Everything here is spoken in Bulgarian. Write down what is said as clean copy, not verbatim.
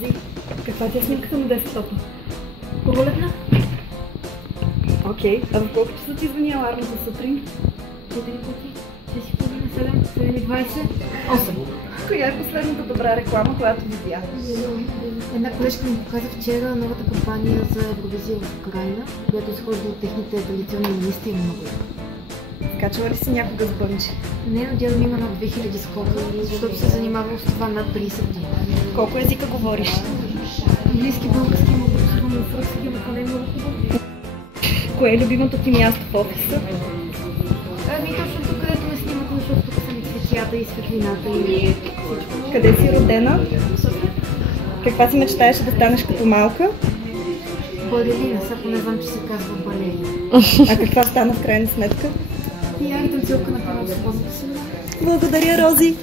Рози, каква ти е снимката на десктопа? Пролетна? Окей, а в колко часа ти звъни аларма за сутрин? 4 пъти, 6:30, 7, 7:20, 8. Коя е последната добра реклама, която видях? Една колежка ми показа вчера новата кампания за Евровизия в Украина, която изхожда от техните традиционни министри много. Качвала ли си някога с бънче? Не, но дядо ми има над 2000 скока, защото се занимава с това над 30 години. Колко езика говориш? Английски, български, много особено фръцки, но това не е много хубаво. Кое е любимото ти място в офиса? Ами точно тук, където ме снимат, защото тук са ми цветята и светлината и всичко. Къде си родена? Каква си мечтаеш да станеш като малка? Балерина, сега не знам, че се казва балерина. А каква стана в крайна сметка? И я и танцовка на първо свободната свобода. Благодаря, Рози!